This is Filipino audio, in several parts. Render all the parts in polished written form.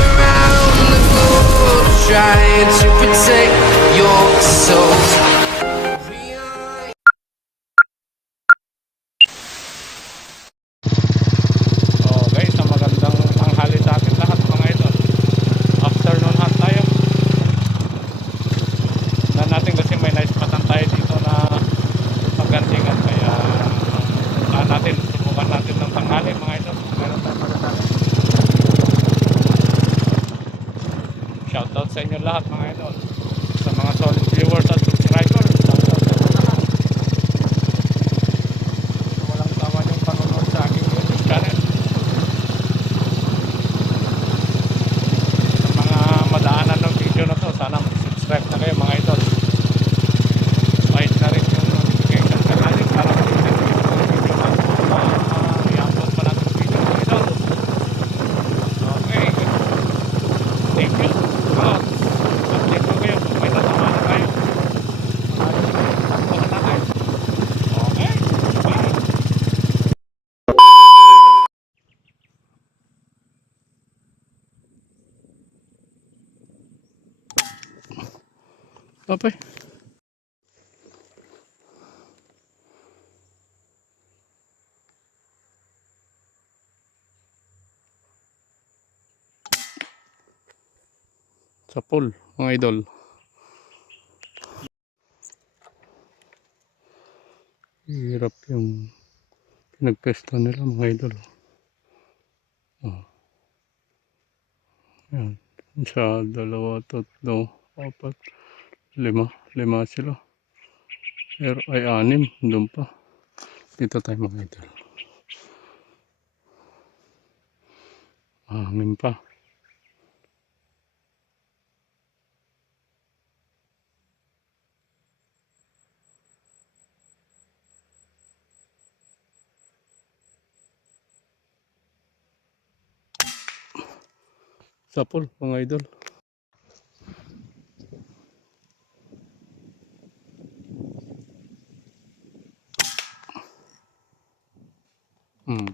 around the globe trying to protect your soul. Oh guys, magandang tanghali sa atin lahat mga idol. Afternoon hunt tayo. Na natin kasi may naispatan tayo dito na paggantingan, kaya subukan natin ng tanghali mga idol. Meron tayo magandang. Shoutout sa inyo lahat mga idol. Sa mga solid viewers at subscribers. Shoutout sa inyo lahat. Walang sawa yung panonood sa aking YouTube channel. Mga madaanan ng video na to, sana mag-subscribe na kayo mga idol. Kahit na rin yung notification sa natin para mag-subscribe yung video na i-upload pa natin video mga idol. Okay, thank you. Update ko kayo kung may natama na kayo. Maraming natin. Okay, bye. Bye. Sa pool mga idol, hirap yung pinagpesta nila mga idol. Oh, yan. Isa, dalawa, tatlo, apat, lima sila, pero ay anim doon pa. Dito tayo mga idol, anim pa. Sa pool mga idol. Hmm.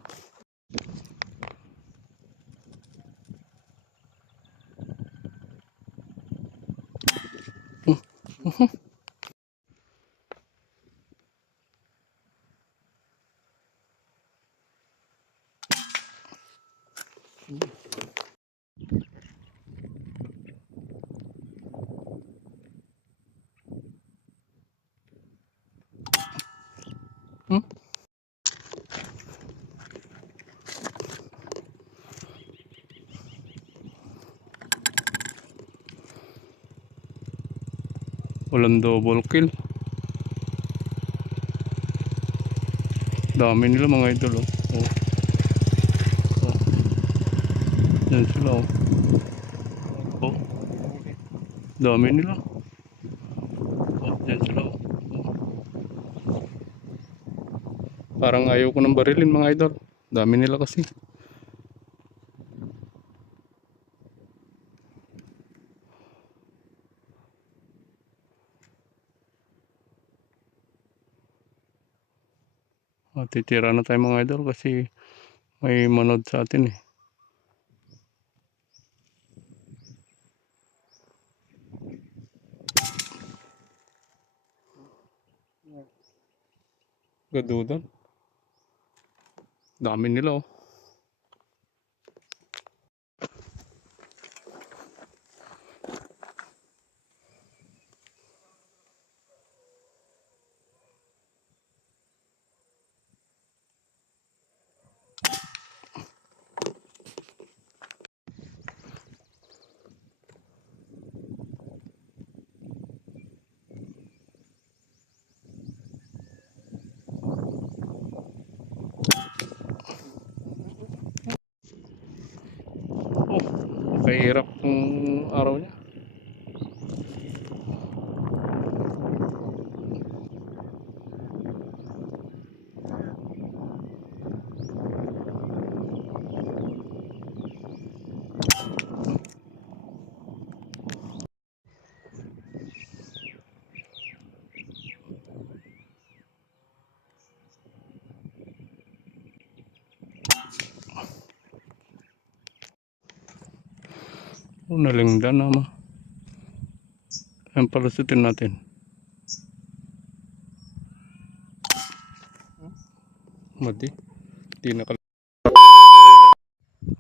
Hmm? Walang double kill. Dami nila mga idol. Oh. Oh. Yan sila oh. Oh. Dami nila. Oh, yan sila oh. Oh. Parang ayaw ko ng barilin mga idol. Dami nila kasi. Titira na tayo mga idol kasi may manood sa atin eh. Gadudan. Dami nila oh. Oh, kahirap ng araw niya. Nalingda naman. Ayan, palusutin natin. Madi. Di na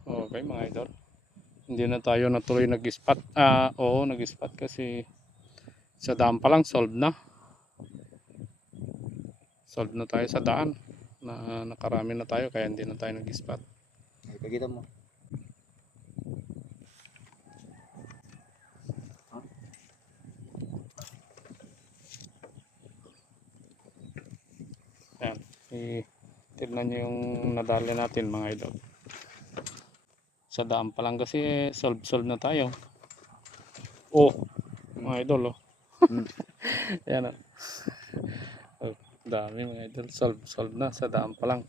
Okay mga idol. Hindi na tayo natuloy nag-spot. Oo, nag-spot kasi sa daan pa lang solve na. Solve na tayo sa daan. Nakarami na tayo kaya hindi na tayo nag-spot. Ay, pagkita mo. Ayan. Tignan nyo yung nadali natin mga idol. Sa daan pa lang kasi solve na tayo. Oh, mga idol oh. Ayan oh. Oh, dami mga idol. Solve na sa daan pa lang.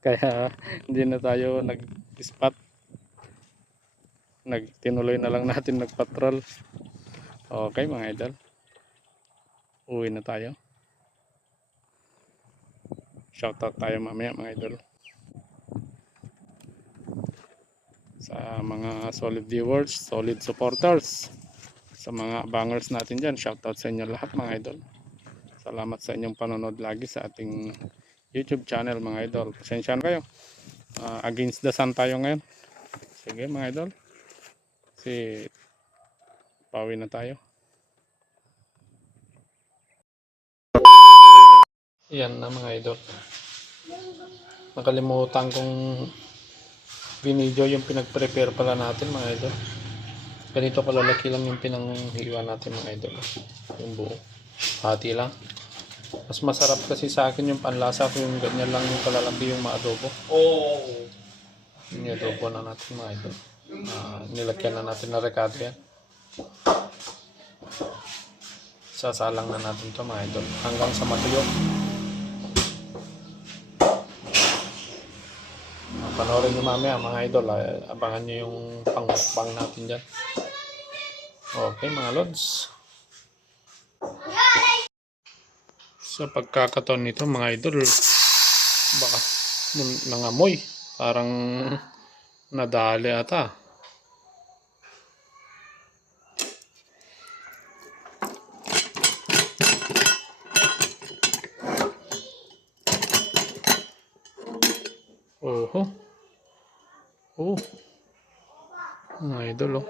Kaya hindi na tayo nag-spot. Tinuloy na lang natin nag-patrol. Okay mga idol. Uwi na tayo. Shoutout tayo mamaya mga idol. Sa mga solid viewers, solid supporters. Sa mga bangers natin dyan, shoutout sa inyo lahat mga idol. Salamat sa inyong panonood lagi sa ating YouTube channel mga idol. Pasensya na kayo. Against the sun tayo ngayon. Sige mga idol. Kasi pawi na tayo. Yan na mga idol. Nakalimutan kong binidyo yung pinag-prepare pala natin mga idol. Ganito kalalaki lang yung pinanghiwa natin mga idol. Yung buo. Hati lang. Mas masarap kasi sa akin yung panlasa ko yung ganyan lang yung kalalaki yung maadobo. Oh. Niadobo na natin mga idol. Nilagyan na natin na rekado yan. Sasalang na natin to mga idol. Hanggang sa matuyo. Panoorin nyo mamaya mga idol. Abangan nyo yung pang natin dyan. Okay mga lods. Sa pagkakataon nito mga idol, baka nangamoy. Parang nadali ata. Oho. Oh. Mga idol oh.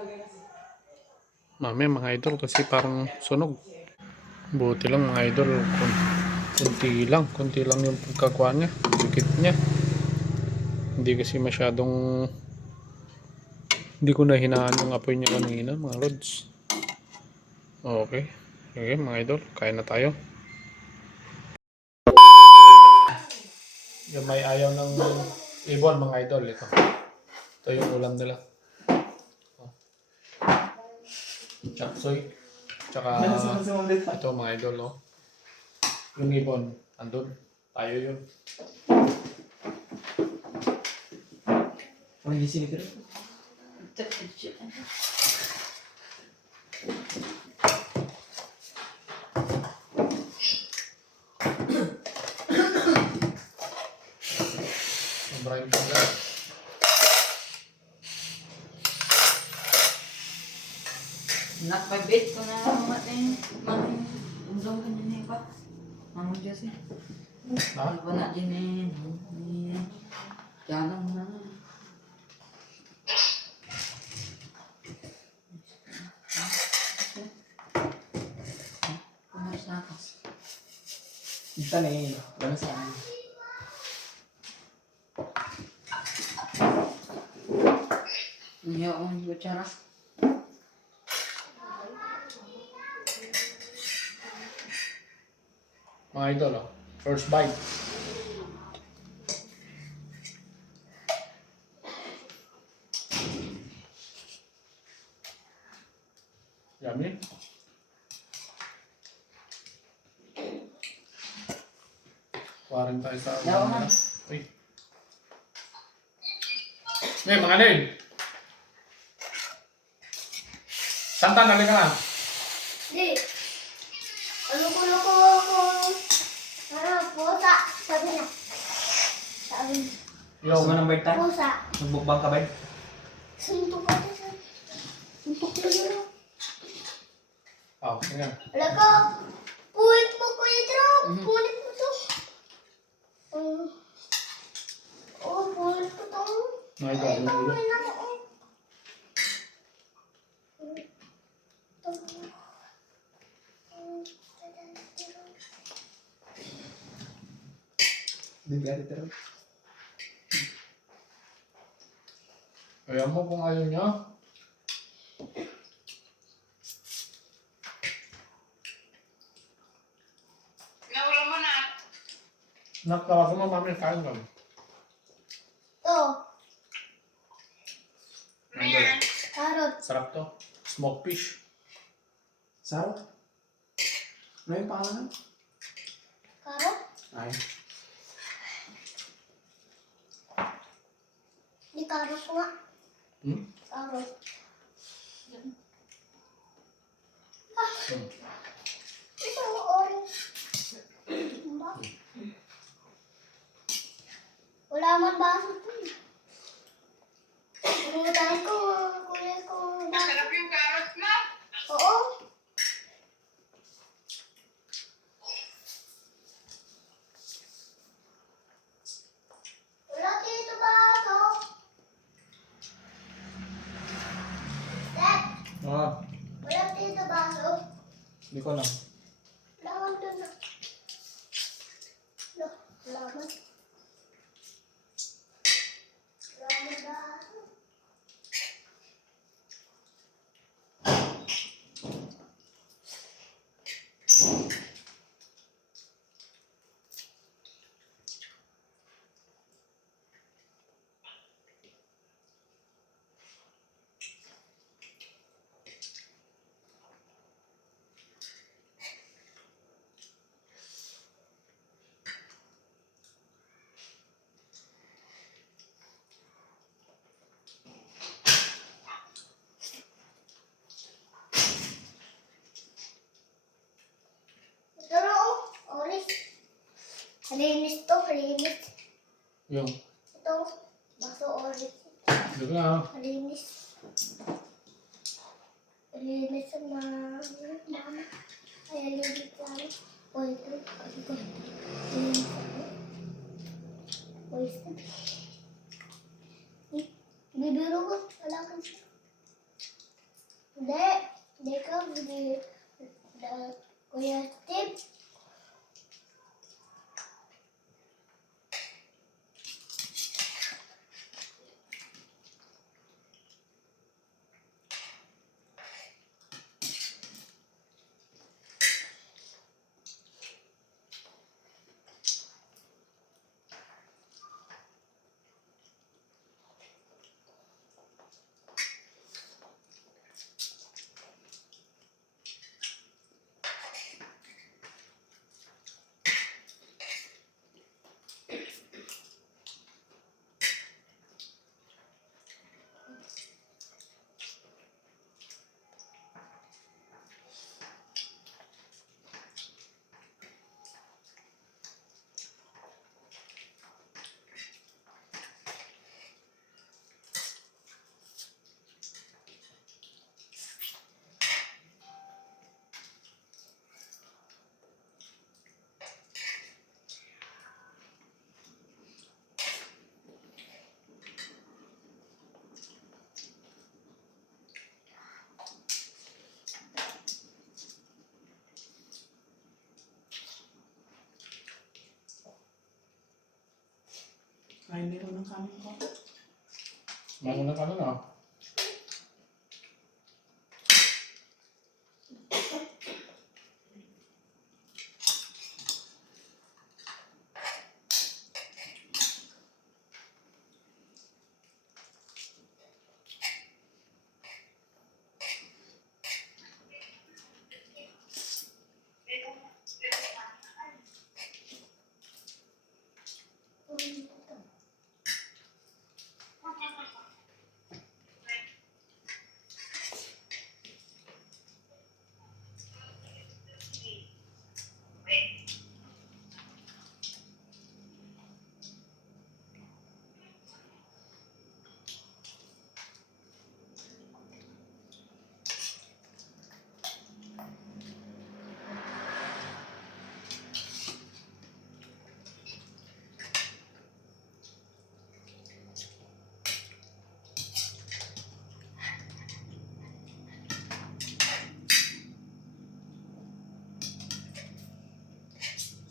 Mamaya mga idol kasi parang sunog. Buti lang mga idol. Kunti lang yung pagkakuha niya. Dikit niya. Hindi kasi masyadong hindi ko nahinaan yung apoy niya kanina mga lods. Okay. Okay mga idol. Kain na tayo. Yung may ayaw ng ibon mga idol. Ito yung ulam nila. Chapsoy. Tsaka ito mga idol oh. Yung ibon. Andun. Tayo yun. Ano yung sini pero? Maraming pagka. Nakpag-bait ko na matin. Undong ka na pa. Mama Diyos eh. Ha? Ano ba na din eh. Kaya mo na. Pumasakas. Ito na yun. Wala sa amin. Niya ang kutsara. Mga idol oh. First bite. Yummy. Kuwarin tayo sa Yawa ulam na. nila. Uy. Mga din. Santan, halika na. Di. Loko-loko ako. Ano, pusa. Sabi niya. Sabi niya. Yo. Gusto mo ng bird time? Pusa. Nagbukbang ka ba? Suntok ka dyan. Suntok ka dyan. Oh, yan. Wala ka. Pulit mo ko yung drop. Pulit mo to. Oh, pulit ko to. Ay, gano'n Ito, ulo. may nato. Bigla dito rin. Ayan mo kung ayaw niya. Nawala mo na. Nagtawagan mo, mami, kain ka. To. Nandun. Carrot. Sarap to. Smoked fish. Saro? Ano yung pangalan? Carrot. Ay. Di carrot nga. Hmm? Carrot. Ito, orange. Ba? Wala man baso to. Pulutan ko, kunin ko. Masarap yung carrots na. Oo. Wala dito baso. Dad, Ah, wala dito baso. hindi ko lang. Lawan doon na. Loh, lawan. Lawan baso. Ito na oh, orange. Kalinis to, kalinis. Yung. Ito, baso orange. Sige na. Kalinis. Kalinis sa mama. Kaya lilit lang. O ito, ito. Kalinis ako. O ito. Bibiro ko, wala kang siya. Hindi. Hindi ka, bibiro. Kuya Steve. Kain nila ng kanin ko. Mauna ka na na.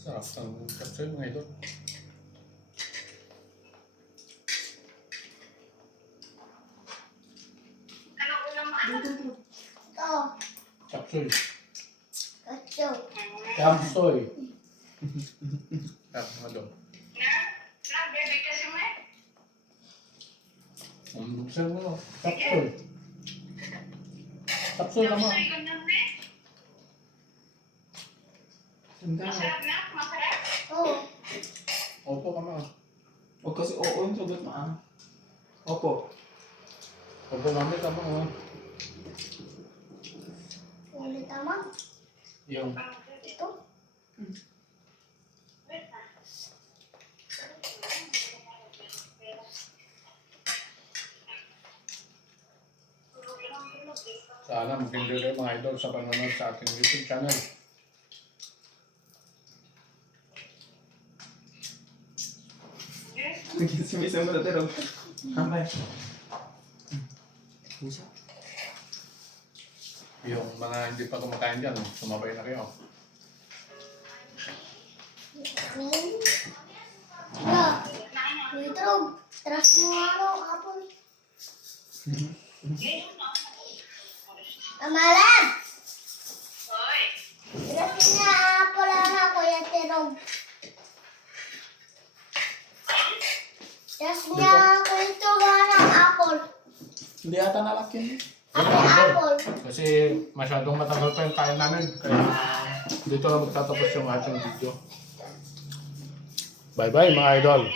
Sarap ng kapsay mga idol. Ito. Kapsoy. Ito. Kapsoy. Ano? Buksan mo no. Kapsoy. Kapsoy naman. Tanda ko. Oh. Opo ka mga. Huwag kasi oo yung sagot mo ah. Opo. Opo kami ka mga. Ulit tama. Yung Ito. sana mag-enjoy kayo mga idol sa panonood sa ating YouTube channel. Sumisa mo na tiro. Kamay. Pusa. Yung mga hindi pa kumakain dyan, sumabay na kayo. Ya. Ito. Teras mo araw kapon. Amalan. Hoy. Teras niya apol na Kuya Tirog. Teras niya Kuya Tirog ng apol. Hindi ata nalakin. Apol. Kasi masyadong matagal pa yung kain namin. Kaya dito na magtatapos yung ating video. Bye bye mga idol.